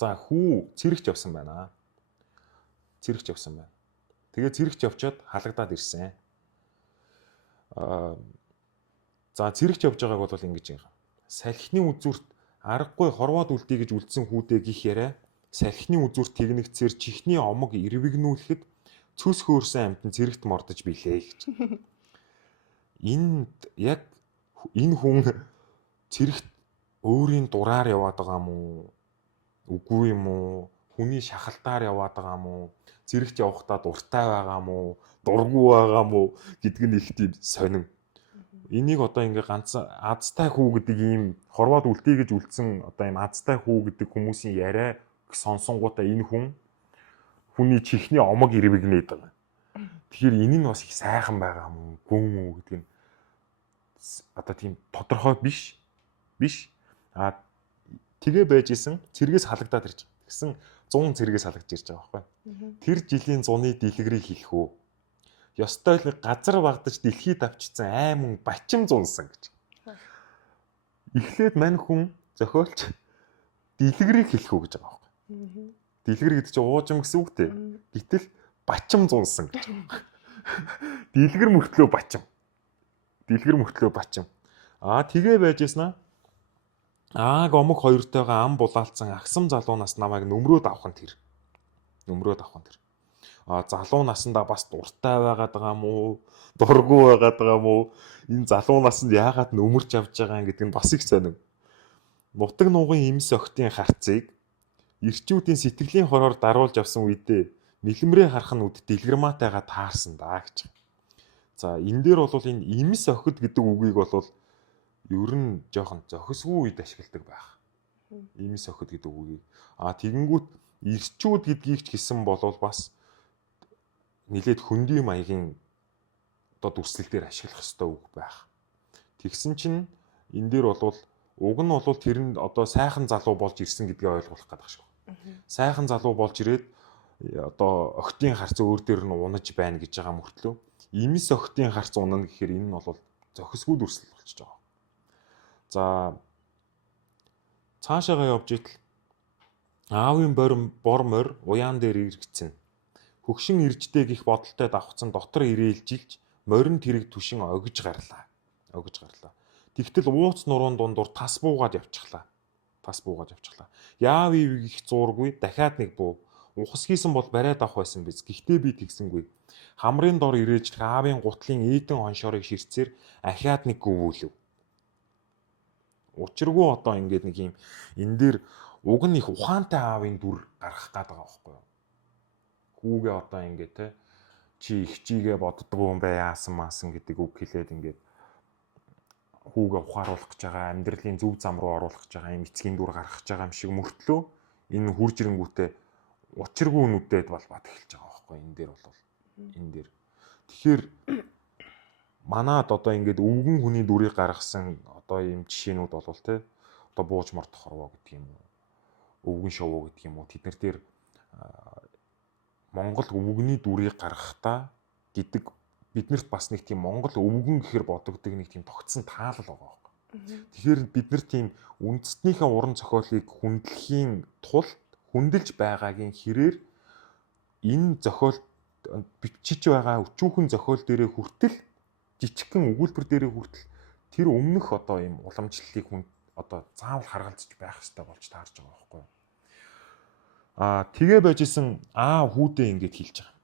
За хүү цэрэгч явсан байна. Цэрэгч явсан байна. Тэгээ цэрэгч явчаад халагдаад ирсэн. За цэрэгч явж байгааг бол ингэж юм. Салхины үзүүрт аргагүй хорвоод үлдээ гэж үлдсэн хүүдээ гих яриа салхины үзүүр тэгнэгцээр чихний омог ирвэгнүүлэхэд цөс хөөрсөн амтан зэрэгт мордож билээ гэж. Энд яг энэ хүн зэрэгт өөрийн дураар яваад байгаа юм уу? Үгүй юм уу? Хүний шахалтаар яваад байгаа юм уу? Зэрэгт явахдаа дуртай байгаа юм уу? Дургүй байгаа юм уу гэдг нь их тийм сонин. Энийг одоо ингээ ганц азтай хүү гэдэг ийм хорвоод үлдээ гэж үлдсэн одоо ийм азтай хүү гэдэг хүмүүсийн яриа сонсонгуудаа энэ хүний чихний омог ирвэгнээд байгаа. Тэгэхээр энэ нь бас их сайхан байгаа юм уу? Гүн үү гэдэг нь одоо тийм тодорхой биш. Тэгээ байж исэн цэргээс халагдаад ирж байгаа. Тэгсэн 100 цэргээс халагдж ирж байгаа байхгүй. Тэр жилийн зуны дэлгэрийг хэлэх үү? Ёстой л газар багдаж дэлхийд авчирсан айман бачим зунсан гэж. Эхлээд мань хүн зохиолч дэлгэрийг хэлэх үү гэж байгаа байхгүй. Дэлгэр гэдэг чинь уужим гэсэн үг дээ. Гэтэл бачим зунсан гэж. Дэлгэр мөртлөө бачим. Тэгээ байж яснаа. Гомог хоёртойгоо ам булаалцсан агсам залуунаас намайг нөмрөөд авах нь тэр. Залуу насандаа бас дуртай байгаад байгаа юм уу? Дургүй байгаад байгаа юм уу? Энэ залуу насанд яагаад нөмөрч авч байгаа юм гэдэг нь бас их сонин. Нутаг нуугын эмс охтын харцыг эрчүүдийн сэтгэлийн хороор даруулж авсан үедээ мэлэмрээ харах нь үд дэлгэрмаатайгаа таарсан даа гэж. За энэ дээр бол энэ эмс охид гэдэг үгийг бол ер нь жоохон зохисгүй үед ашигладаг байх. Эмс охид гэдэг үгийг. Тэгэнгүүт эрчүүд гэдгийг ч гэсэн бол бас нэлээд хөндөй маягийн одоо дүрслэл дээр ашиглах ёстой үг байх. Тэгсэн чинь энэ дээр бол уг нь бол тэр нь одоо сайхан залуу болж ирсэн гэдгийг ойлгуулах гэдэг шиг. Сайхан залуу болж ирээд одоо охтын харц өөр дээр нь унаж байна гэж байгаа мөртлөө эмс охтын харц унана гэхээр энэ нь бол зохисгүй дүрслэл болчихж байгаа. За цаашаага явж итэл аавын бор морь уяан дээр иргэцэн. Хөгшин ирждээ гих бодолтой давхцсан дотор ирээлжилж морин тэрэг түшин огж гарлаа. Тэгтэл ууц нуруунд дундуур тас буугаад явчихлаа. Яав ив их зуургүй дахиад нэг буу. Ухас хийсэн бол бариад авах байсан биз. Гэхдээ би тэгсэнгүй. Хамрын дор ирээжлэх аавын гутлын ээдэн хоншорыг ширцээр ахиад нэг гүвүүлв. Учиргүй одоо ингээд нэг юм энэ дээр уг нь их ухаантай аавын дүр гаргах гээд байгаа байхгүй юу? Хүүгээ одоо ингээд те чи их чигээ боддгоо юм бай яасан гэдэг үг хэлээд ингээд хүүгээ ухааруулах гэж байгаа, амьдралын зөв зам руу оруулах гэж байгаа юм эцгийн дүр гаргах гэж байгаа юм шиг мөртлөө энэ хүржирэнгүүтээ учиргүй нүдэд бол бат эхэлж байгаа байхгүй энэ дээр бол энэ дээр. Тэгэхээр манад одоо ингээд өвгөн хүний дүрийг гаргасан одоо ийм жишээнүүд бол те одоо бууж мордох хорвоо гэдэг юм уу, өвгөн шувуу гэдэг юм уу, тэднэр дээр Монгол өвгөний дүрийг гаргахдаа гэдэг биднэрт бас нэг тийм Монгол өвгөн гэхэр бодогддог нэг тийм тогтсон таалал байгаа байхгүй. Тэгэхээр бид нар тийм үндэстнийхээ уран зохиолыг хүндлэхийн тулд хүндэлж байгаагийн хэрээр энэ зохиол бичиж байгаа өчүүхэн зохиол дээрээ хүртэл жижигхэн өгүүлбэр дээрээ хүртэл тэр өмнөх одоо ийм уламжлалыг одоо заавал харгалзаж байх хэрэгтэй болж таарж байгаа байхгүй. Тэгээ байжсэн хүүдээ ингэж хэлж байгаа.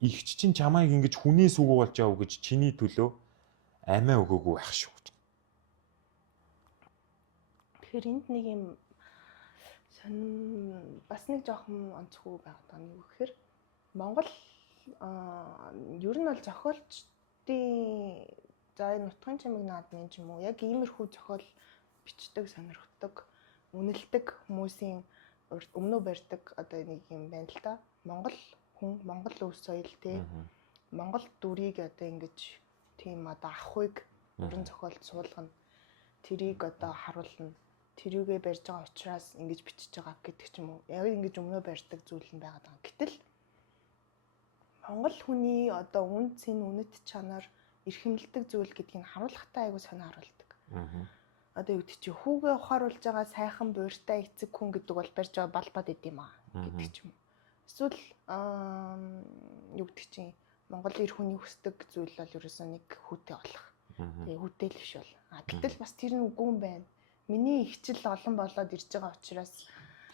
Игч чинь чамайг ингэж хүний сүгөө болж яав гэж чиний төлөө амиа өгөөгүй байх шүү гэж. Тэгэхээр энд нэг юм сонин бас нэг жоохон онцгүй байгаа юм гэхээр Монгол ер нь бол зохиолчдын за энэ нутгийн чимэг наадмын ч юм уу яг иймэрхүү зохиол бичдэг, сонирхдаг, үнэлдэг хүмүүсийн өмнөө барьдаг одоо нэг юм байна л да. Монгол хүн, Монгол өв соёл те. Монгол дүрийг одоо ингэж тийм одоо ахуйг уран зохиолд суулгана. Тэрийг одоо харуулна. Тэрийгээ барьж байгаа учраас ингэж бичиж байгаа гэдэг ч юм уу. Яг ингэж өмнөө барьдаг зүйл нь байгаа даа. Гэтэл Монгол хүний одоо үн цэн, үнэт чанар, эрхэмлдэг зүйл гэдгийг харуулахтай айгу сонио харуулдаг. Одоо юу гэдэг чи хүүгээ ухааруулж байгаа сайхан бууртай эцэг хүн гэдэг бол барьж байгаа балбад идэм аа гэдэг ч юм. Эсвэл юу гэдэг чи Монгол эр хүний хүсдэг зүйл бол ерөөсөө нэг хүүтэй болох. Тэгээ хүүтэй л биш бол. Гэтэл бас тэр нь үгүй юм байна. Миний ихчил олон болоод ирж байгаа учраас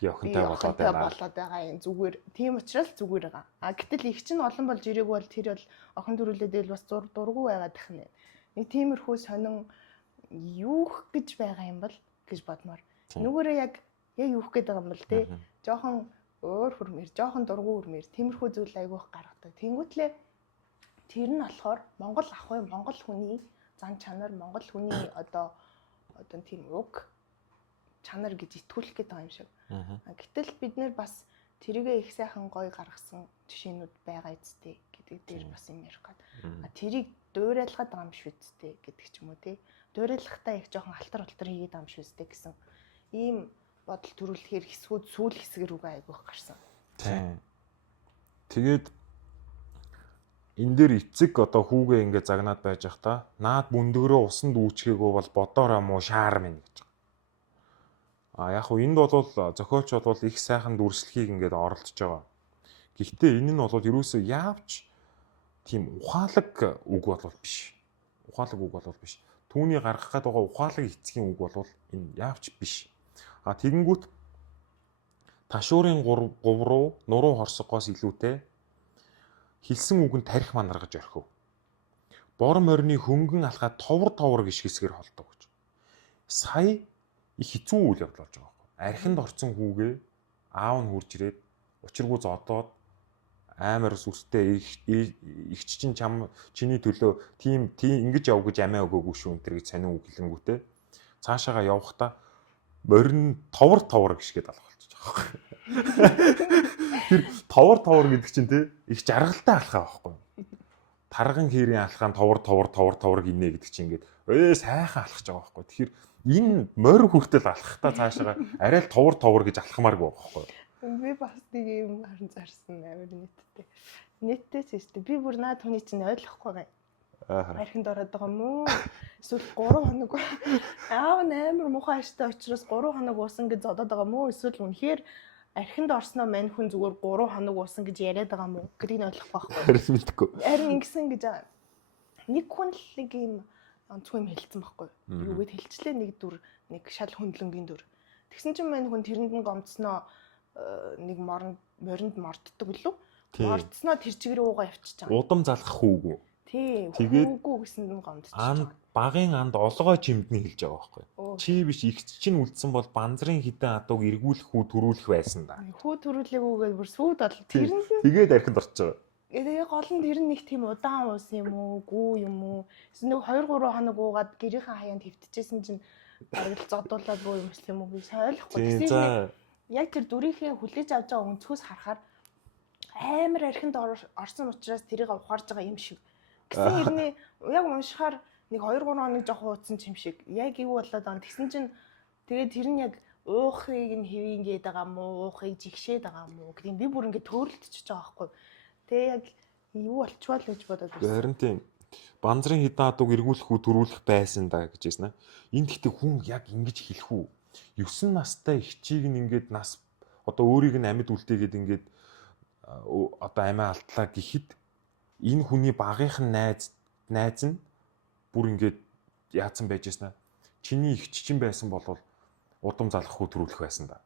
Би охинтой болоод байгаа юм зүгээр. Тийм учраас зүгээр байгаа. Гэтэл их чинь олон болж ирээгүй бол тэр бол охин төрүүлээд бас дургу байгаад тах нэ. Нэг тиймэрхүү сонин юух гэж байгаа юм бол гэж бодмоор. Нүгээрээ яг юух гээд байгаа юм бол те. Жохон өөр хөрмөр, жохон дургу хөрмөр тиймэрхүү зүйл айгүйх гаргадаг. Тэнгүүтлээ тэр нь болохоор Монгол ах уу, Монгол хүний зан чанар, Монгол хүний одоо тийм уг чанар гэж итгүүлэх гээд байгаа юм шиг. Гэтэл бид нэр бас тэрийгээ их сайхан гоё гаргасан жишээнүүд байгаа эцтэй гэдэг дээр бас юм ярих гээд. Тэрийг дуурайлгаад байгаа юм шүү дээ гэдэг ч юм уу тий. Дуурайлахтаа их жоохон алтар хийгээд байгаа юм шүү дээ гэсэн ийм бодол төрүүлэхээр хэсгүүд сүүл хэсгэр үгээ айгүйх гарсан. Тийм. Тэгээд энэ дээр эцэг одоо хүүгээ ингээд загнаад байж ах та наад бүндгөрөө усанд үүчгээгөө бол бодоороо муу шаар минь гэж. Яг хуу энд бол зохиолч бол их сайхан дүрслэхийг ингээд оролдож байгаа. Гэхдээ энэ нь бол ерөөсөө яавч тийм ухаалаг үг бол биш. Ухаалаг үг бол биш. Түүний гаргах гээд байгаа ухаалаг эцгийн үг бол энэ яавч биш. Тэгэнгүүт ташуурын говруу нуруу хорсгоос илүүтэй хэлсэн үгэнд тарих манаргаж орхив. Бор морины хөнгөн алхаад товор гიშгэсгэр холдог гэж. Сая их хэцүү үйл явдал болж байгаа байхгүй. Архинд орсон хүүгээ аав нь хурж ирээд учиргүй зодоод амар сүртэй игч чинь чиний төлөө тийм ингэж яв гэж амиа өгөөгүй шүү энэ гэж сонин үг хэлэнгүүтээ цаашаага явахдаа морин товор гიშгээд алах болчих жоох. Тэр товор гэдэг чинь те их жаргалтай алхаа байхгүй. Тарган хийрийн алхаан товор гинэ гэдэг чинь ингээд сайхан алхаж байгаа байхгүй. Тэгэхээр энэ морь хүртэл алхахтаа цаашаага арай л товор гэж алхамааргүй байхгүй. Би бас нэг юм харин зарсан амар нийттэй. Нийттэй ч шүү дээ. Би бүр наад хүний чинь ойлгохгүй гай. Архинд ороод байгаа юм уу? Эсвэл 3 хоног аав амар муухай аштай учраас 3 хоног уусан гэж зодоод байгаа юм уу? Эсвэл үнэхээр архинд орсноо мань хүн зүгээр 3 хоног уусан гэж яриад байгаа юм уу? Гэдгийг ойлгохгүй байхгүй. Харин мэдгүй. Харин ингэсэн гэж нэг хүн л нэг юм онцгүй юм хэлсэн байхгүй. Юу гэд хэлчлээ нэг дүр, нэг шал хөндлөнгийн дүр. Тэгсэн чинь мань хүн тэрэнд нь гомцсноо нэг моринд морддог лүү? Мордсноо тэр чигээр уугаа явчихж байгаа. Удам залгах хүүгүү. Тийм. Хүүгүү гэсэнд нь гомдчихж байгаа. Багын анд олгой чимдний хэлж байгаа байхгүй. Чи биш ихч чинь үлдсэн бол банзрын хідэн адууг эргүүлэх хүү төрүүлэх байсан да. Хүү төрүүлээгүйгээр бүр сүйд бол тэр нь тэгээд архинд орж байгаа. Тэгээ гол нь тэр нь нэг тийм удаан уус юм уу, гүү юм уу? Эсвэл нэг 2-3 хоног уугаад гэрийнхэн хаяанд хөвтчихсэн чинь бараг л зодуулаад боо юм шиг юм уу? Би сайн ойлгохгүй. Тэгсэн яг тэр дүрийнхээ хүлээж авч байгаа өнцгөөс харахаар амар архинд орсон учраас тэрийг ухаарж байгаа юм шиг. Гэсэн хэрний яг уншихаар нэг 2-3 хоног жоох уудсан юм шиг. Яг юу болоод байгаа. Тэгсэн чинь тэгээд тэр нь яг уухыг нь хэвийнгээд байгаа мó, уухыг жигшээд байгаа мó гэдэг би бүр ингээд төөрөлтчихөж байгаа байхгүй. Тэгээ яг юу болчихвол гэж бодоод байна. Харин тийм. Банзрын хідэн адууг эргүүлэх хүү төрүүлэх байсан да гэж хэлсэн аа. Энд гэхдээ хүн яг ингэж хэлэх үү? 9 настай ихчийг нь ингээд нас одоо өөрийг нь амьд үлдээгээд ингээд одоо амиа алдлаа гэхэд энэ хүний багийнхан найз нь бүр ингээд яатсан байж яснаа. Чиний ихч чинь байсан бол удам залгах хүү төрүүлэх байсан да.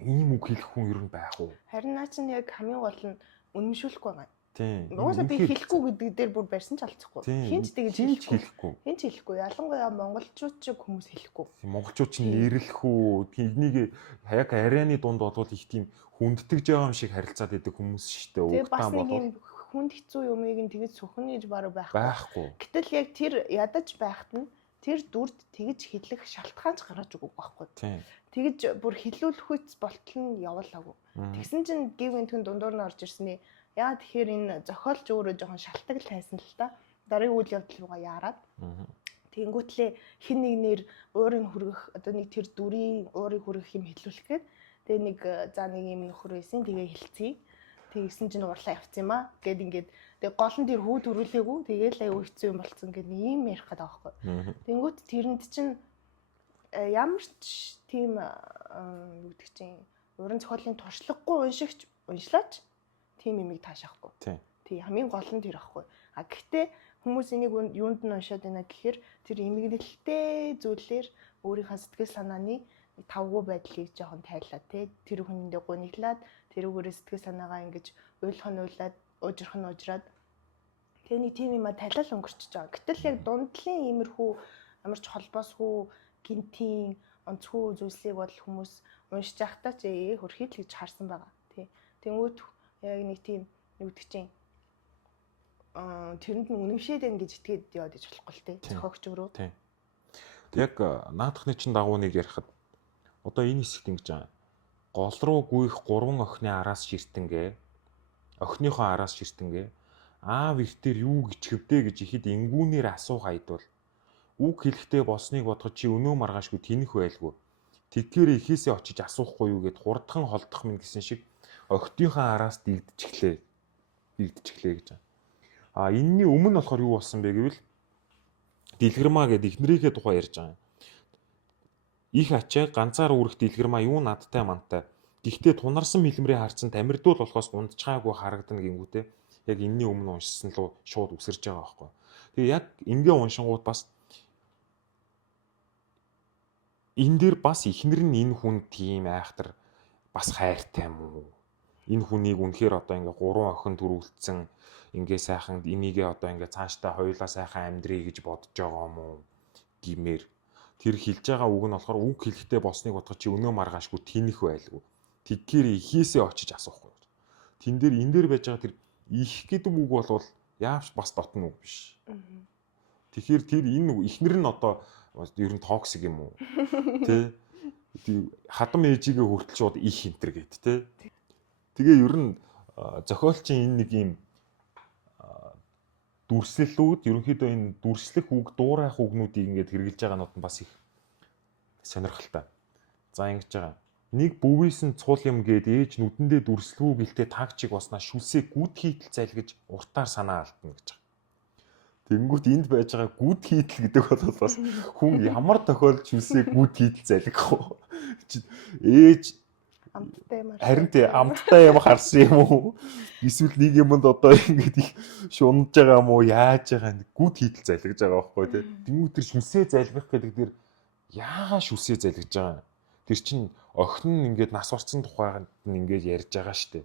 Ийм үг хэлэх хүн ер нь байх уу? Харин наа чинь яг хамгийн гол нь үнэмшүүлэхгүй байгаа. Тийм. Угаасаа би хэлэхгүй гэдэг дээр бүр барьсан ч алдчихгүй. Хинч тэгэж хэлэхгүй. Хинч хэлэхгүй. Ялангуяа монголчууд ч хүмүүс хэлэхгүй. Монголчууд чинь нэрлэх үү? Энийг яг арайны дунд болвол их тийм хүндтгэж байгаа юм шиг харилцаад байдаг хүмүүс шүү дээ. Угтаа болвол хүнд хэцүү юмыг нь тэгэж сөхнө гэж баруун байхгүй. Гэтэл яг тэр ядаж байхад нь тэр дүрд тэгэж хэлэх шалтгаанч гаргаж өгөх байхгүй. Тэгэж бүр хилүүлэх үс болтол нь явуулаагүй. Тэгсэн чинь гів энтхэн дундуур нь орж ирсний яа тэгэхээр энэ зохиолч өөрөө жоохон шалтгаал тайсан л та. Дараагийн үйл явдал руугаа яарад. Тэнгүүтлээ хин нэгнэр уурыг хүргэх одоо нэг тэр дүрийн уурыг хүргэх юм хэлүүлэх гээд тэгээ нэг за нэг юм нөхөр байсан тэгээ хэлцгий. Тэгсэн чинь уурлаа явц юм аа гэд ингээд тэгээ гол нь тэр хүү төрүүлээгүй тэгээл аюу хэцүү юм болцсон гэд ийм ярих гэдэг аахгүй. Тэнгүүт тэрэнд чинь ямар ч тийм юу гэдэг чинь уран зохиолын туршлагагүй уншигч уншлаач тийм юмыг таашаахгүй. Тий хамгийн гол нь тэр аахгүй. Гэхдээ хүмүүс энийг юунд нь уншаад байна гэхээр тэр эмгэнэлтэй зүйлээр өөрийнхөө сэтгэл санааны тавгүй байдлыг жоохон тайлаа тий. Тэр хүндээ гуниглаад тэрүүгээрээ сэтгэл санаагаа ингэж уйлах нь уйлаад уужрах нь уужраад тэгээ нэг тийм юм а тайлал өнгөрчихөж байгаа. Гэтэл яг дундлын иймэрхүү амарч холбоосгүй гинтийн онцгүй зүйлсийг бол хүмүүс уншиж байхдаа ч хөрхий л гэж харсан байгаа тий. Тэнгүүт яг нэг тийм юу гэдэг чинь тэрэнд нь үнэмшээд байна гэж итгээд яваад иж болохгүй л тий. Зохиогч өөрөө. Тий. Яг наадахны чин дагуу нэг ярихад одоо энэ хэсэгт ингэж байгаа. Гол руу гүйх 3 охины араас ширтэнгээ. Охиныхоо араас ширтэнгээ. Аав эртээр юу гэж хөвдөө гэж ихэд ингүүнээр асуух айдвал үг хэлэхдээ болсныг бодоход чи өнөө маргаашгүй тэнэх байлгүй. Тэдгээр ихээсээ очиж асуухгүй юу гэд хурдхан холдох минь гэсэн шиг охидынхоо араас дэгдчихлээ гэж. Энэний өмнө болохоор юу болсон бэ гэвэл Дэлгэрмаа гэдэг ихнэрийнхээ тухай ярьж байгаа. Их ачаа ганцаар үрэх Дэлгэрмаа юу надтай мантай. Гэхдээ тунарсан мэлмрээ харцсан тамирдуул болохоос унтчаагүй харагдана гингүүтэй. Яг энэний өмнө уншсан лу шууд үсэрж байгаа байхгүй. Тэгээ яг ингээ уншингууд бас энэ дээр бас ихнэр нь энэ хүн тийм айхтар бас хайртай юм уу? Энэ хүнийг үнэхээр одоо ингээ 3 охин төрүүлсэн ингээ сайхан энийгээ одоо ингээ цаашдаа хоёулаа сайхан амьдрий гэж бодож байгаа юм уу гэмээр тэр хэлж байгаа үг нь болохоор үг хэлэхдээ болсныг бодоход чи өнөө маргаашгүй тэнэх байлгүй. Тэггээр ихээсээ очиж асуухгүй. Тэн дээр энэ дээр байж байгаа тэр их гэдэг үг бол яавч бас дотн үг биш. Тэгэхээр тэр энэ ихнэр нь одоо ер нь токсик юм уу? Тэ? Хадам ээжигээ хүртэл шууд их хинтер гэд тэ. Тэгээ ер нь зохиолчийн энэ нэг юм дүрслэлүүд ерөнхийдөө энэ дүрслэх үг, дуурайх үгнүүдийг ингээд хэрэгжилж байгаанууд нь бас их сонирхолтой. За ингэж байгаа. Нэг бүвийсэн цул юм гээд ээж нүдэндээ дүрслэхүү гэлтэй тагчиг баснаа шүлсээ гүд хийтэл зайлгаж уртаар санаа алдна гэж байгаа. Тэнгүүт энд байж байгаа гүд хийтэл гэдэг бол бас хүн ямар тохиолдолд шүлсээ гүд хийтэл зайлгах вэ? Ээж амттай юм харин тий амттай юм харсан юм уу? Эсвэл нэг юмд одоо ингэж их шунаж байгаа юм уу? Яаж байгаа нэг гүд хийтэл зайлгаж байгаа байхгүй тий. Тэнгүүт тэр шүлсээ зайлгах гэдэг дээр яагаад шүлсээ зайлгаж байгаа? Тэр чинь охин нь ингээд нас орсон тухайд нь ингээд ярьж байгаа штэ.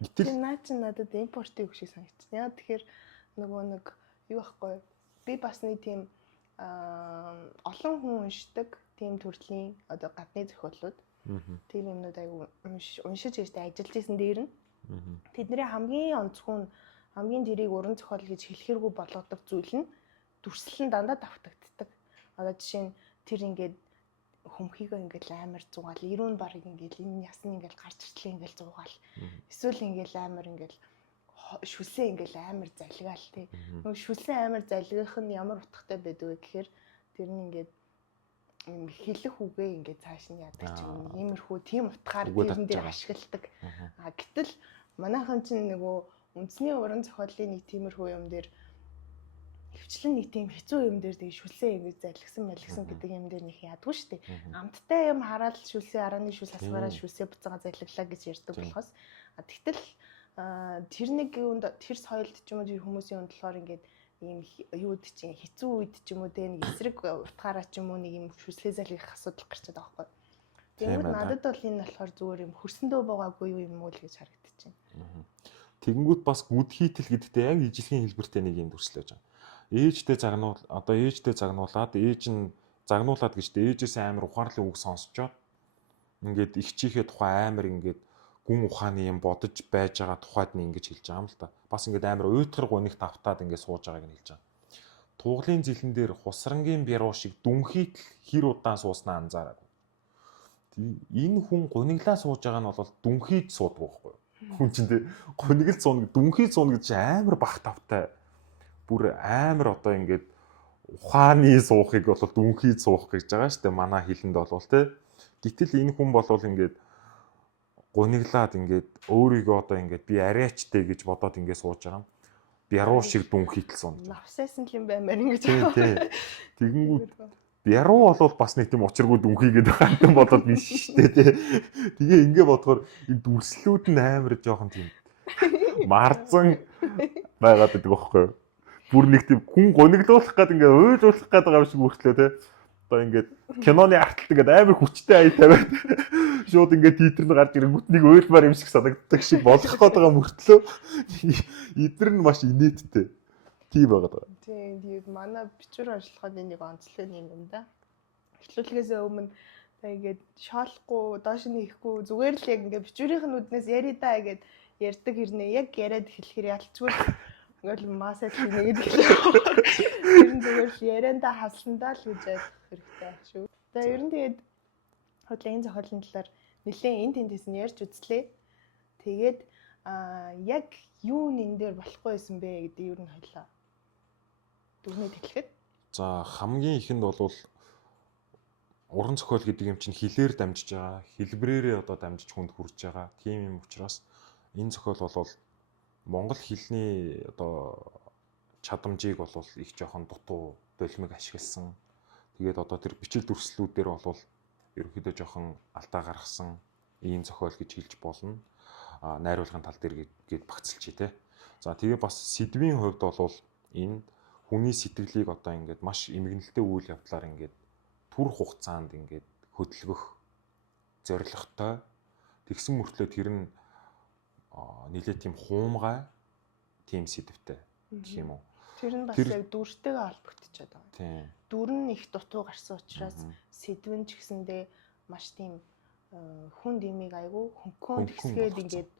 Гэтэл наа чи надад импортын үг шиг санагдчихна. Яа тэгэхээр нөгөө нэг юу байхгүй. Би бас нэг тийм олон хүн уншдаг тийм төрлийн одоо гадны зохиолууд тийм юмнууд аяг уншиж ирдэ ажиллаж исэн дээр нь тэдний хамгийн онцгой хамгийн дэрийг уран зохиол гэж хэлэхэргүй болгодог зүйл нь дүрслэн дандаа давтагддаг. Одоо жишээ нь тэр ингээд хөмхийгөө ингээд амар зугаал, ирүүн барыг ингээд энэ ясны ингээд гарч ирчлээ ингээд зугаал. Эсвэл ингээд амар ингээд шүлсээ ингээд амар залгаал тий. Нөгөө шүлсээ амар залгих нь ямар утгатай байдгүй гэхээр тэр нь ингээд юм хэлэх үгээ ингээд цааш нь яадаг ч юм иймэрхүү тийм утгаар тэрэн дээр ашигладаг. Гэтэл манайхан чинь нөгөө үндэсний уран зохиолын нэг тиймэрхүү юм дээр хвчлэн нэг тийм хэцүү юм дээр тэгээ шүлсээ ингэж залгсан гэдэг юм дээр нэг ядгүй шүү дээ. Амттай юм хараад шүлсээ арааны шүлс асгараа шүлсээ буцаага залглаа гэж ярьдаг болохоос тэгтэл тэр нэг юунд тэр соёлд ч юм уу тэр хүмүүсийн үнд болохоор ингээд ийм юуд чинь хэцүү үед ч юм уу те нэг эсрэг утгаараа ч юм уу нэг юм шүлсээ залгих асуудал гарчаад байгаа байхгүй. Тэгээд надад бол энэ болохоор зүгээр юм хөрсөндөө байгаагүй юм уу л гэж харагдчихэв. Тэгэнгүүт бас гүд хийтэл гэдэгтэй яг ижлэгийн хэлбэртэй нэг юм дүрслэж байгаа. Ээжтэй загнуул одоо ээжтэй загнуулаад ээж нь загнуулаад гэжтэй ээжээс амар ухаарлын үг сонсчоод ингээд их чихээ тухай амар ингээд гүн ухааны юм бодож байж байгаа тухайд нь ингэж хэлж байгаа юм л та. Бас ингээд амар уйтгар гуник тавтаад ингээд сууж байгааг нь хэлж байгаа. Туглын зилэн дээр хусрангийн бяруу шиг дүнхийт хэр удаан сууснаа анзаараагүй. Энэ хүн гуниглаа сууж байгаа нь бол дүнхийт суудаг байхгүй юу? Хүн чинь тэ гунигл суун дүнхийт суун гэж амар бах тавтай. Бүр амар одоо ингээд ухааны суухыг бол дүнхийд суух гэж байгаа шүү дээ. Манай хэлэнд бол тэ. Гэтэл энэ хүн бол ингээд гуниглаад ингээд өөрийгөө одоо ингээд би арайчтэй гэж бодоод ингээд сууж байгаа юм. Бяруу шиг дүнхийтэл суун. Навсайсан юм баймаар ингэж байгаа. Тий. Тэгэнгүүт бяруу бол бас нэг тийм учиргүй дүнхийгээд байгаа юм бодоод биш шүү дээ тий. Тэгээ ингээд бодохоор энэ дүрслүүд нь амар жоохон тийм марзан байгаад байдаг байхгүй юу? Бүр нэг тийм хүн гониглуулах гэдэг ингээ уйлуулах гэдэг юм шиг үргэлжлээ те. Одоо ингээд киноны арталт ингээд амар хүчтэй ая тавиад шууд ингээд титр нь гарч ирэнгүүт нэг уйлмаар юм шиг санагддаг шиг болох гээд байгаа мөртлөө эдгээр нь маш инээдтэй. Тийм байгаа. Тийм тэгээд манай бичвэр ажиллахад нэг онцлог юм да. Эхлүүлгээс өмнө за ингээд шоолохгүй доош нь ихгүй зүгээр л яг ингээд бичвэрийн нүднээс яри даа гэд ярьдаг хэрнээ яг яриад эхлэхээр ялцгүй ингээл масаж хийгээд эхлэв. Тэр нь зүгээр л яриандаа хасландаа л гэж ойлгох хэрэгтэй шүү. За ер нь тэгээд хотлын зохиолын талаар нэлээд энэ тентээс нь ярьж үзлээ. Тэгээд яг юу нэн дээр болохгүй байсан бэ гэдэг ер нь хойлоо. Дүрмэд хэлэхэд. За хамгийн ихэнд бол уран зохиол гэдэг юм чинь хэлээр дамжиж байгаа. Хэлбэрээрээ одоо дамжиж хүнд хүрж байгаа. Тийм юм учраас энэ зохиол бол монгол хэлний одоо чадамжийг бол их жоохон дутуу болмиг ашигласан. Тэгээд одоо тэр бичил дүрслэлүүдээр бол ерөнхийдөө жоохон алдаа гаргасан ийм зохиол гэж хэлж болно. Найруулгын тал дээр гээд багцлчий те. За тэгээ бас сэдвийн хувьд бол энэ хүний сэтгэлийг одоо ингээд маш эмгэнэлтэй үйл явдлаар ингээд түр хугацаанд ингээд хөдөлгөх зорилготой. Тэгсэн мөртлөө тэр нь нэлээд тийм хуумгай тийм сэдвтэй гэх юм уу. Тэр нь бас яг дүртэйгээ холбогдчиход байгаа. Тийм. Дүр нь их дутуу гарсан учраас сэдв нь ч гэсэндээ маш тийм хүн димиг айгүй хөнгөн тэгсгээд ингээд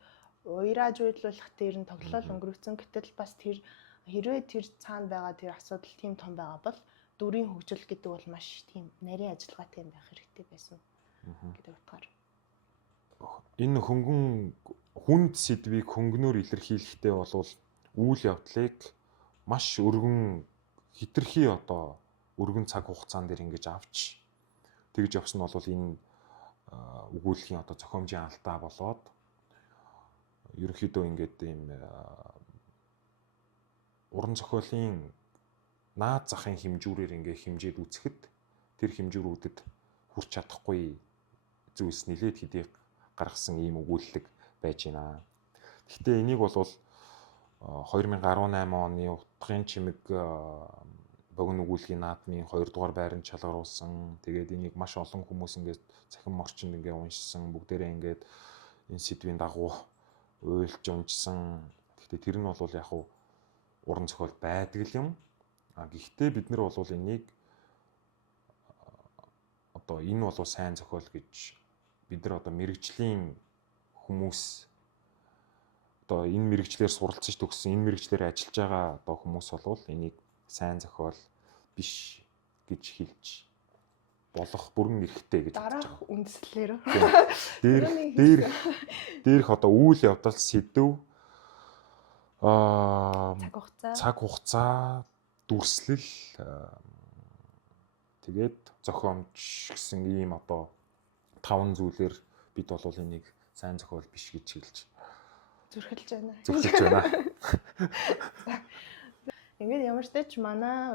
уйрааж уйлуулах тэр нь тоглол өнгөрөөцөн. Гэтэл бас тэр хэрвээ тэр цаана байгаа тэр асуудал тийм том байгаа бол дүрийн хөгжил гэдэг бол маш тийм нарийн ажиллагаатай юм байх хэрэгтэй байсан гэдэг утгаар. Энэ хөнгөн хүнд сэдвийг хөнгөнөөр илэрхийлэхдээ бол үйл явдлыг маш өргөн хитрхи одоо өргөн цаг хугацаан дээр ингэж авч тэгж явсан нь бол энэ өгүүллийн одоо зохиомжийн алдаа болоод ерөнхийдөө ингээд ийм уран зохиолын наад захын хэмжүүрээр ингээ хэмжээд үзэхэд тэр хэмжүүрүүдэд хүрч чадахгүй зүйлс нэлээд хэдий гаргасан ийм өгүүлэлэг байж байна. Гэхдээ энийг бол 2018 оны утгын чимэг богино өгүүлгийн наадмын 2 дугаар байранд шалгаруулсан. Тэгээд энийг маш олон хүмүүс ингээд цахим орчинд ингээ уншсан. Бүгдээрээ ингээд энэ сэдвийн дагуу уйлж унжсан. Гэхдээ тэр нь бол яг уран зохиол байдаг юм. Гэхдээ бид нар бол энийг одоо энэ бол сайн зохиол гэж бид нар одоо мэрэгжлийн хүмүүс одоо энэ мэрэгчлэр суралцж төгссөн энэ мэрэгчлэр ажиллаж байгаа одоо хүмүүс бол энийг сайн зохиол биш гэж хэлж болох бүрэн эрхтэй гэж бодож байгаа. Дараах үндслээр дээрх одоо үйл явдал сэдв цаг хугацаа дүрслэл тэгээд зохиомж гэсэн ийм одоо 5 зүйлээр бид бол энийг сайн зохиол биш гэж хэлж зүрхэлж байна. Ингээд ямар ч тач манай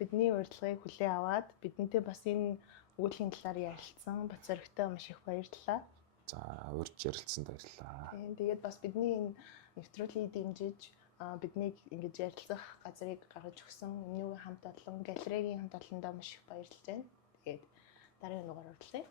бидний урилгыг хүлээн аваад бидэнтэй бас энэ өгүүллийн талаар ярилцсан Бацорогтой маш их баярлалаа. За урьж ярилцсан баярлалаа. Тэгээд бас бидний энэ нэвтрүүлгийг дэмжиж биднийг ингэж ярилцах газрыг гаргаж өгсөн Өмнөгийн хамт олон галерегийн хамт олондоо маш их баярлж байна. Тэгээд дараагийн дугаар уулзъя.